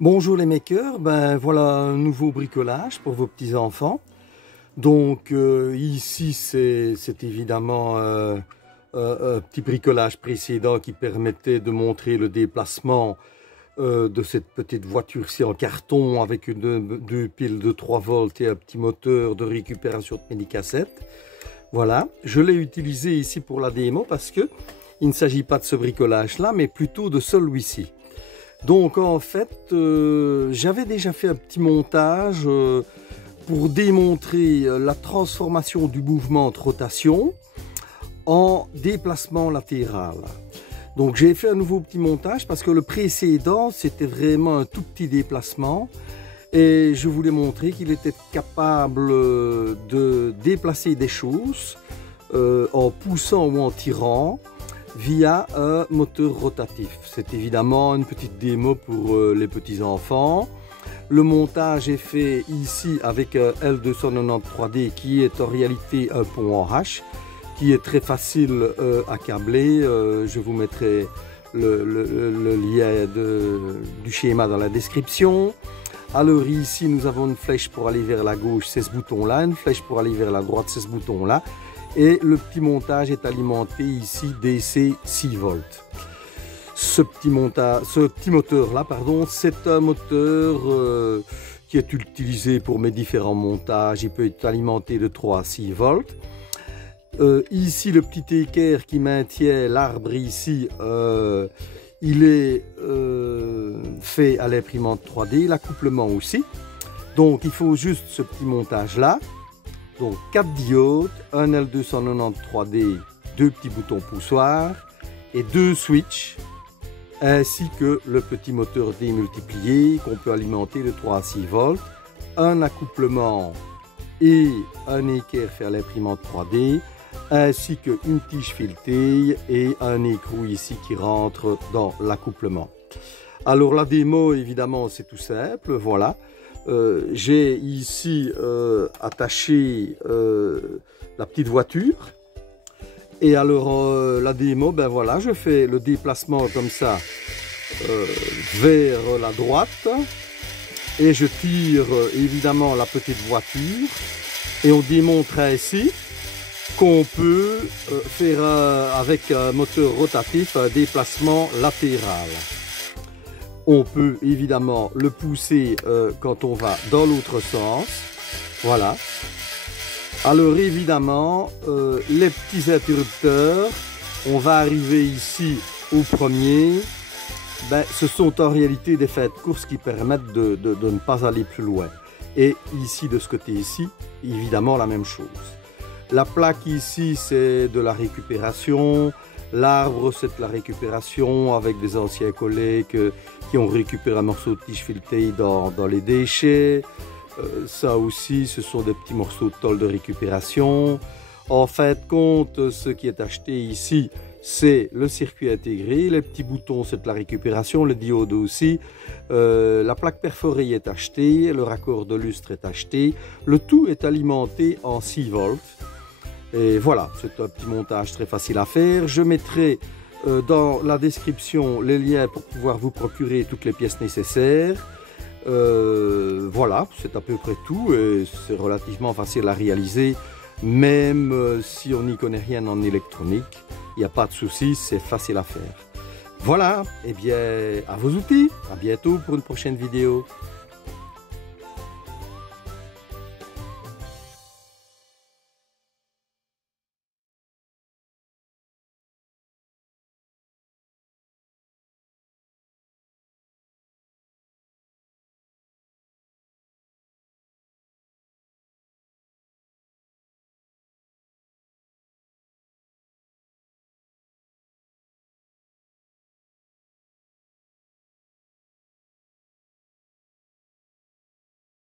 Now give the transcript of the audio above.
Bonjour les makers, ben voilà un nouveau bricolage pour vos petits enfants. Donc ici c'est évidemment un petit bricolage précédent qui permettait de montrer le déplacement de cette petite voiture-ci en carton avec deux piles de 3 volts et un petit moteur de récupération de mini-cassette. Voilà, je l'ai utilisé ici pour la démo parce que il ne s'agit pas de ce bricolage-là, mais plutôt de celui-ci. Donc en fait, j'avais déjà fait un petit montage pour démontrer la transformation du mouvement de rotation en déplacement latéral. Donc j'ai fait un nouveau petit montage parce que le précédent c'était vraiment un tout petit déplacement et je voulais montrer qu'il était capable de déplacer des choses en poussant ou en tirant via un moteur rotatif. C'est évidemment une petite démo pour les petits enfants. Le montage est fait ici avec un L293D qui est en réalité un pont en H, qui est très facile à câbler. Je vous mettrai le lien du schéma dans la description. Alors ici nous avons une flèche pour aller vers la gauche, c'est ce bouton là, une flèche pour aller vers la droite, c'est ce bouton là. Et le petit montage est alimenté ici DC 6 volts. Ce petit moteur là, pardon, c'est un moteur qui est utilisé pour mes différents montages. Il peut être alimenté de 3 à 6 volts. Ici le petit équerre qui maintient l'arbre ici, il est fait à l'imprimante 3D, l'accouplement aussi. Donc il faut juste ce petit montage là. Donc 4 diodes, un L293D, 2 petits boutons poussoirs et 2 switches, ainsi que le petit moteur démultiplié qu'on peut alimenter de 3 à 6 volts, un accouplement et un équerre fait à l'imprimante 3D, ainsi qu'une tige filetée et un écrou ici qui rentre dans l'accouplement. Alors la démo évidemment c'est tout simple, voilà. J'ai ici attaché la petite voiture et alors la démo, ben voilà, je fais le déplacement comme ça vers la droite et je tire évidemment la petite voiture et on démontre ainsi qu'on peut faire avec un moteur rotatif un déplacement latéral. On peut évidemment le pousser quand on va dans l'autre sens. Voilà. Alors évidemment, les petits interrupteurs, on va arriver ici au premier. Ben, ce sont en réalité des faits de course qui permettent de ne pas aller plus loin. Et ici, de ce côté-ci, évidemment la même chose. La plaque ici, c'est de la récupération. L'arbre, c'est de la récupération avec des anciens collègues qui ont récupéré un morceau de tige filetée dans les déchets. Ça aussi, ce sont des petits morceaux de tôle de récupération. En fin de compte, ce qui est acheté ici, c'est le circuit intégré. Les petits boutons, c'est de la récupération. Le diode aussi. La plaque perforée est achetée. Le raccord de lustre est acheté. Le tout est alimenté en 6 volts. Et voilà, c'est un petit montage très facile à faire. Je mettrai dans la description les liens pour pouvoir vous procurer toutes les pièces nécessaires. Voilà, c'est à peu près tout et c'est relativement facile à réaliser. Même si on n'y connaît rien en électronique, il n'y a pas de souci, c'est facile à faire. Voilà, et bien à vos outils, à bientôt pour une prochaine vidéo.